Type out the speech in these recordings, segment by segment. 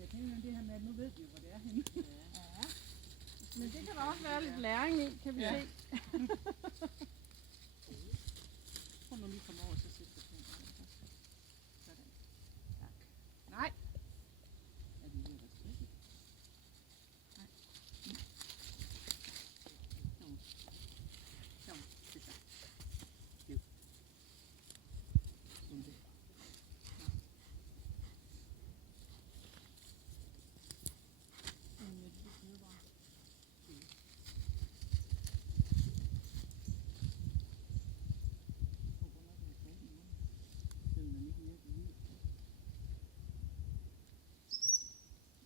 jeg tænker det her med, at nu ved vi hvor det er henne. Ja. Men det kan der også være lidt læring i, kan vi se. Prøv nu lige at komme over, så sætter du den. Sådan. Tak. Nej. Er det ved at være stykket? Nej. Så. Det så. Jo. Sådan der.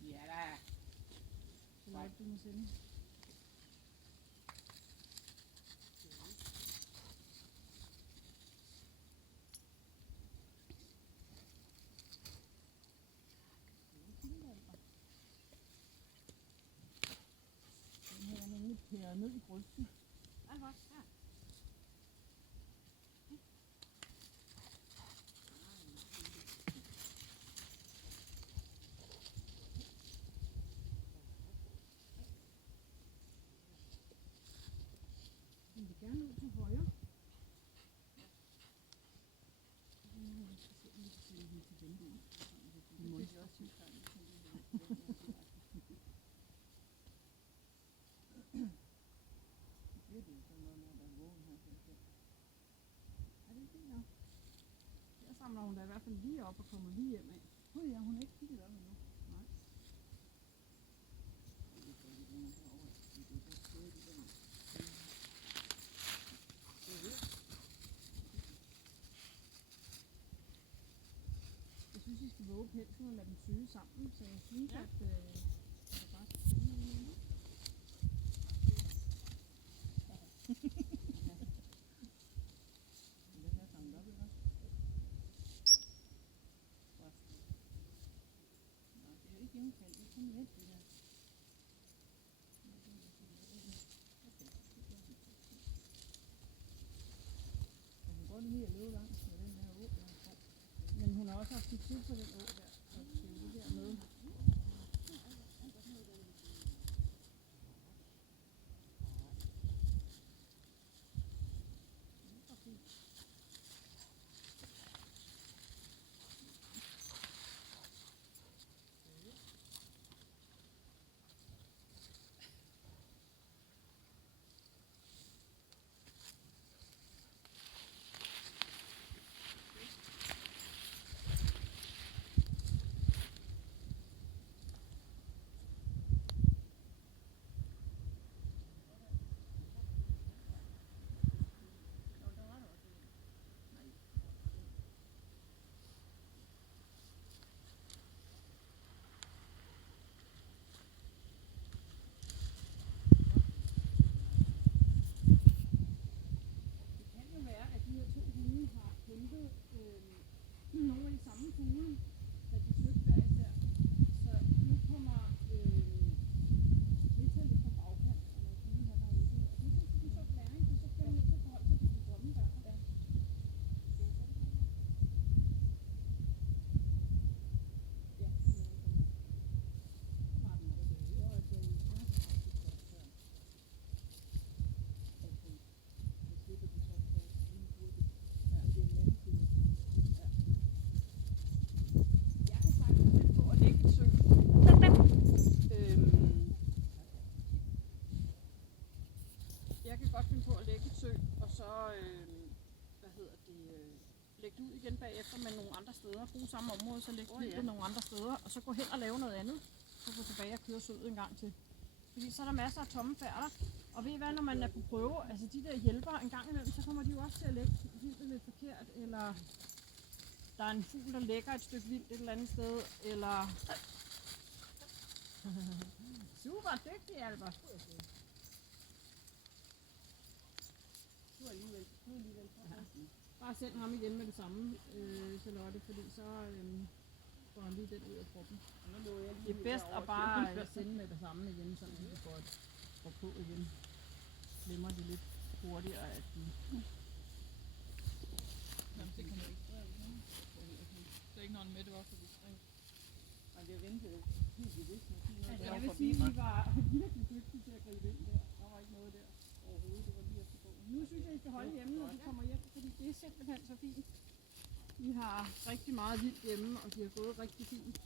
Ja da. Så meget du må sende. Den her er nemlig pæret ned i grøften. Ej, hvor ja. Den vil gerne ud til højre. Her samler hun da i hvert fald lige op og kommer lige hjem af. Ja, hun er ikke kigget op endnu. Nej. Jeg synes, I skal våge pelsen og lade dem syge sammen, så jeg synes, at det bare skal finde noget nu. Den er samlet op, ikke? Nå, det er jo ikke hjemmekaldt, det er kun vent, det der. Hun går lige at løbe langs med den her å, der er god. Men hun har også haft succes på den å der, så det er jo det der med. Nogle af de samme fugle, da de søgte hver især. Så nu kommer Richard lidt på bagkant, og nogle fugle han har ude. Og det er sådan en sjov læring, for så bliver man nødt til at forholde sig til de drømme der. Ja. Jeg kan godt finde på at lægge et sø, og så lægge det ud igen bagefter med nogle andre steder. Bruge samme område, så lægge det ud nogle andre steder, og så gå hen og lave noget andet. Så gå tilbage og køre søet en gang til. Fordi så er der masser af tomme færder. Og ved I hvad, når man er på prøve, altså de der hjælpere en gang imellem, så kommer de jo også til at lægge vildt lidt forkert, eller der er en fugl, der lægger et stykke vildt et eller andet sted, eller... Super dygtig, Albert. Du er alligevel Bare send ham igen med det samme, Charlotte, fordi så får han lige den ud af kroppen. Det er bedst at bare sende med det samme igen, så de går på igen. Glemmer de lidt hurtigere, at de... Jamen, det kan man ikke gøre igen. Det er ikke noget med, det var for vi skrev. Nej, det er ventet. helt bevidst, når de Altså, der jeg vil forbi sige, mig. vi var virkelig dygtige til at gribe ind der. Der var ikke noget der overhovedet. Det var lige efter bogen. Nu synes jeg, I skal holde hjemme, når de kommer hjem, fordi det er simpelthen så fint. Vi har rigtig meget vildt hjemme, og de har gået rigtig fint.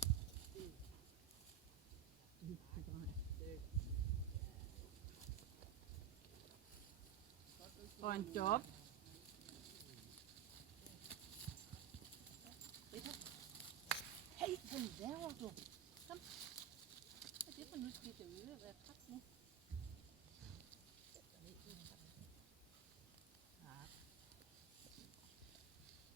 Og en dop. Hey, hvad laver du? Kom. Hvad er det for nyt? Det er jo ved at være træt nu.